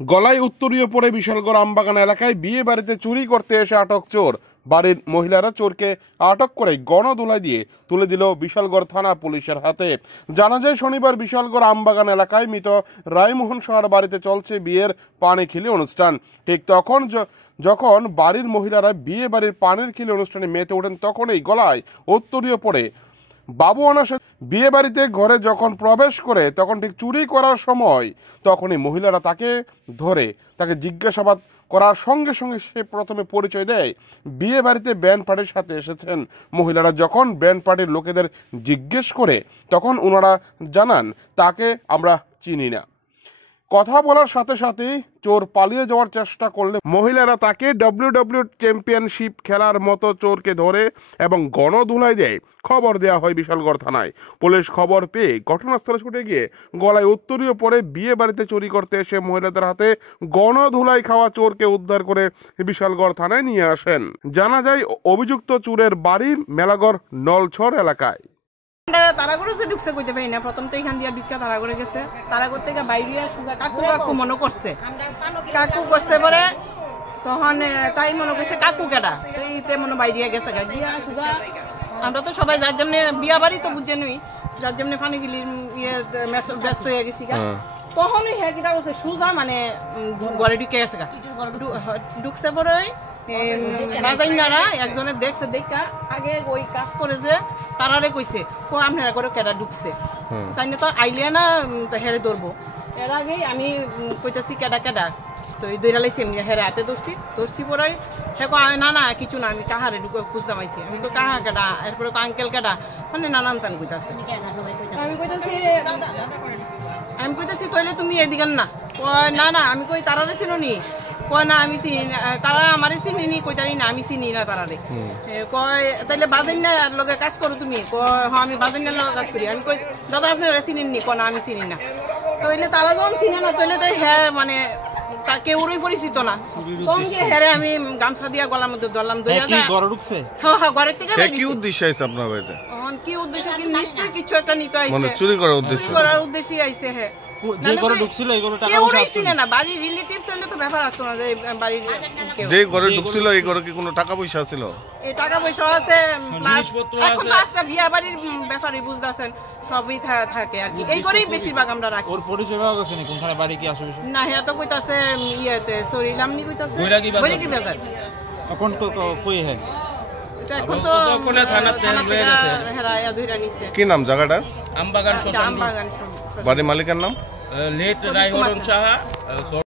গলায় উত্তরীয় পরে বিশালগড় আমবাগান এলাকায় বিয়ে বাড়িতে চুরি করতে এসে আটক চোর। বাড়ির মহিলারা চোরকে আটক করে গণধোলাই দিয়ে তুলে দিল বিশালগড় থানা পুলিশের হাতে। জানা যায় শনিবার বিশালগড় আমবাগান এলাকায় মৃত রায়মোহন সাহার বাড়িতে চলছে বিয়ের পানি খিলি অনুষ্ঠান। ঠিক তখন যখন বাড়ির মহিলারা বিয়ে বাড়ির পানির খিলি অনুষ্ঠানে মেতে ওঠেন তখনই গলায় উত্তরীয় পরে বাবু আনাসে বিয়ে বাড়িতে ঘরে যখন প্রবেশ করে তখন ঠিক চুরি করার সময় তখনই মহিলারা তাকে ধরে তাকে জিজ্ঞাসাবাদ করার সঙ্গে সঙ্গে সে প্রথমে পরিচয় দেয় বিয়ে বাড়িতে ব্যান্ড পার্টির সাথে এসেছেন। মহিলারা যখন ব্যান্ড পার্টির লোকেদের জিজ্ঞেস করে তখন ওনারা জানান তাকে আমরা চিনি না। কথা বলার সাথে সাথেই চোর পালিয়ে যাওয়ার চেষ্টা করলে মহিলারা তাকে WWE চ্যাম্পিয়নশিপ খেলার মতো চোরকে ধরে এবং গণধোলাই দেয়। খবর দেওয়া হয় বিশালগড় থানায়। পুলিশ খবর পেয়ে ঘটনাস্থলে ছুটে গিয়ে গলায় উত্তরীয় পরে বিয়ে বাড়িতে চুরি করতে এসে মহিলাদের হাতে গণধোলাই খাওয়া চোরকে উদ্ধার করে বিশালগড় থানায় নিয়ে আসেন। জানা যায় অভিযুক্ত চোরের বাড়ি মেলাগড় নলছড় এলাকায়। তারা করে যে ঢুকছে কইতে পারি না, প্রথম তো এখান দিয়ে ঢুকা তারা করে গেছে, তারা করতে গিয়ে বাইরে কাকু কাকু মনে করছে, কাকু করছে পরে তখন তাই মনে করছে কাকু কেডা এইতে মনে বাইরে গেছে গিয়া সুজা। আমরা তো সবাই যার জন্য বিয়া বাড়ি তো বুঝে নই, যার জন্য ফানি গিলির ইয়ে ব্যস্ত হয়ে গেছি গা। তখনই হ্যাঁ কিটা করছে সুজা মানে ঘরে ঢুকে গেছে গা। ঢুকছে পরে রাজাইনারা একজনের দেখছে দেখা আগে ওই কাজ করেছে তারারে কইছে কো আপনারা করে কেডা ঢুকছে, তাই না তো আইলে না তো হেরে ধরবো। এর আগেই আমি কইতাছি কেডা কেডা তো এই দইরা লাইছি আমি হেরে হাতে ধরছি পরে হে কো না না কিছু না, আমি কাহারে ঢুকে খুঁজতাম আইছি। আমি তো কাহা কেডা, এরপরে তো আঙ্কেল কেডা মানে নানান তান কইতাছে। আমি কইতাছি তইলে তুমি এদিকে না, কয় না না আমি কই তারারে চিনো নি, কয় না আমি চিনি তারা আমারে চিনি নি, কই তারি না আমি চিনি না তারারে। কয় তাইলে বাজাইনার লগে কাজ করো তুমি, কয় হ্যাঁ আমি বাজাইনার লগে কাজ করি। আমি কই দাদা আপনারা চিনেন নি, কয় না আমি চিনি না। তইলে তারা যখন চিনে না তইলে তো হ্যাঁ মানে তাকে ওরই পরিচিত না, তখন গিয়ে হেরে আমি গামছা দিয়া গলার মধ্যে ধরলাম। হ্যাঁ হ্যাঁ ঘরের থেকে কি উদ্দেশ্য আছে আপনার বাড়িতে? কি উদ্দেশ্য কি নিশ্চয়ই কিছু একটা নিতে আইছে, মানে চুরি করার উদ্দেশ্য, চুরি করার উদ্দেশ্যই আইছে। হ্যাঁ যে ঘরে ঢুকছিল এই ঘরে টাকা পয়সা ছিল না, বাড়ির রিলেটিভস হলে তো ব্যাপার আসতো না যে বাড়ির যে ঘরে ঢুকছিল এই ঘরে কি কোনো টাকা পয়সা ছিল? এই টাকা পয়সা আছে এখন তো আজকে বিয়া বাড়ির ব্যাপারই বুঝতাছেন সবই থাকে আর কি, এই ঘরেই বেশিরভাগ আমরা রাখি। ওর পরিচয় পাওয়া গেছে না কোনখানে বাড়ি কি আসবে না, হ্যাঁ তো কইতাছে ইয়েতে সরিলামনি কইতাছে বইরাকি বাজার। এখন তো কই হ্যাঁ এখন তো কোনে থানাতে লয়ে গেছে হেরায়া ধইরা নিছে। কি নাম জায়গাটা? আমবাগান। বাড়ির মালিকের নাম লেট রায়হরণ সাহা।